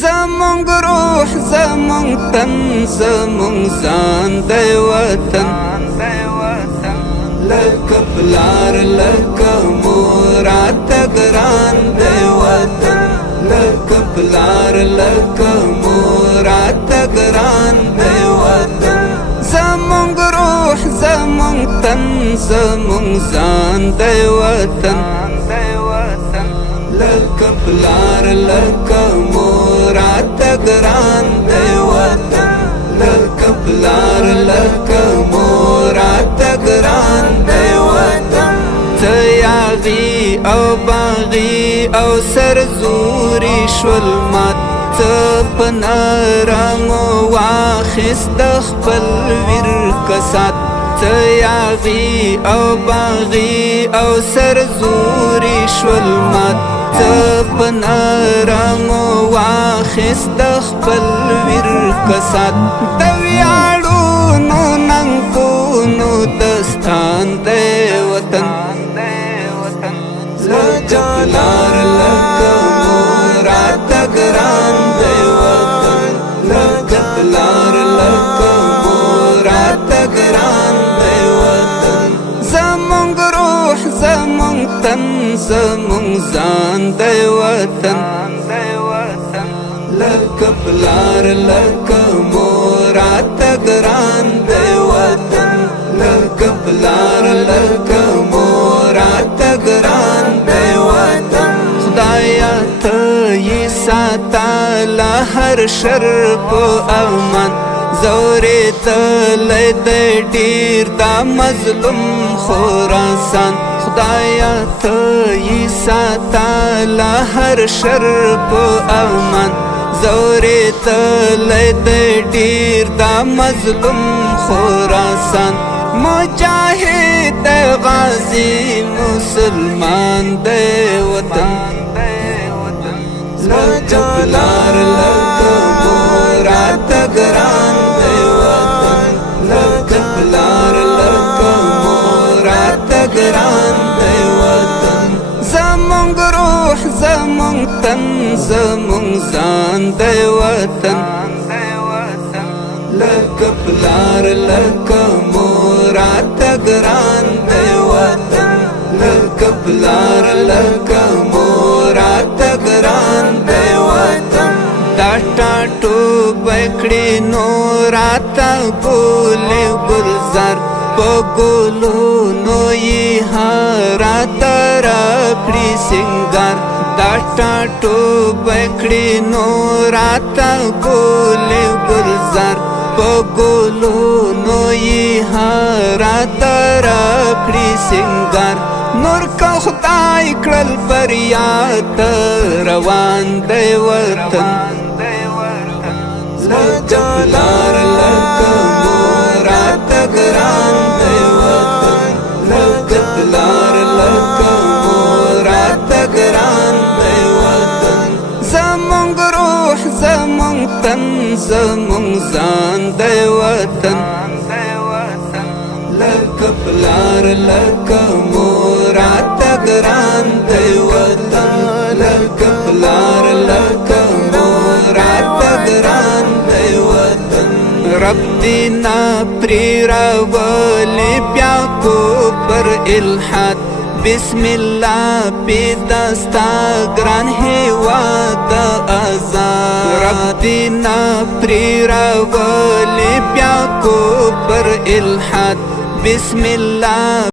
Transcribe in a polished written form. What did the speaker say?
زمونږ روح زمونږ تن زمونږ ځان دی وطن لکه پلار لکه مور راته ګران دی وطن لکه پلار لکه مور راته ګران دی وطن زمونږ روح زمونږ تن زمونږ ځان دی وطن لکه پلار لکه مور راته ګران دی وطن لکه پلار لکه مور راته ګران دی وطن ته یاغي او باغي او سرزوري شول مات ته په نرمو واخیست د خپل ویر کسات ته یاغي او باغي او سرزوري شول مات ته په نرمو واخیست د خپل ویر کسات د ویاړونو ننګونو دستان دی وطن لجلار لکه مور راته ګران دی وطن لکه پلار لکه مور راته ګران دی وطن زمونږ روح زمونږ تن زمونږ ځان دی وطن لکه پلار لکه مور راته ګران دی وطن لکه پلار لکه مور راته ګران دی وطن خدایا ته یې ساته له هر شر په امان زورېدلی دی ډېر دا مظلوم خراسان خدایا ته یې ساته له هر شر په امان زورېدلی دی ډېر دا مظلوم خراسان مجاهد دی غازی مسلمان دی وطن لکه پلار لکه مور راته ګران دی وطن لکه پلار لکه مور راته ګران دی وطن زمونږ روح زمونږ تن زمونږ ځان دی وطن لکه پلار لکه مور راته ګران دی وطن لکه پلار لکه مور راته ګران دی وطن دا ټاټوبی کړي نو راته ګلې ګلزار په ګلونو یې راته راکړي سینګار دا ټاټوبی کړي نو راته ګلې ګلزار په ګلونو یې راته راکړي سینګار نور که خدای کړل فریاد روان دی وطن لکه پلار لکه مور راته ګران دی وطن لکه پلار لکه مور راته ګران دی وطن زمونږ روح زمونږ تن زمونږ ځان دی وطن لکه پلار لکه مور راته ګران دی وطن لکه پلار لکه مور راته ګران دی وطن رب دې نه پرې راولي بیا کفر الحاد بسم الله پیدا ستا ګران هېواد آزاد رب دې نه پرې راولي بیا کفر الحاد بسم الله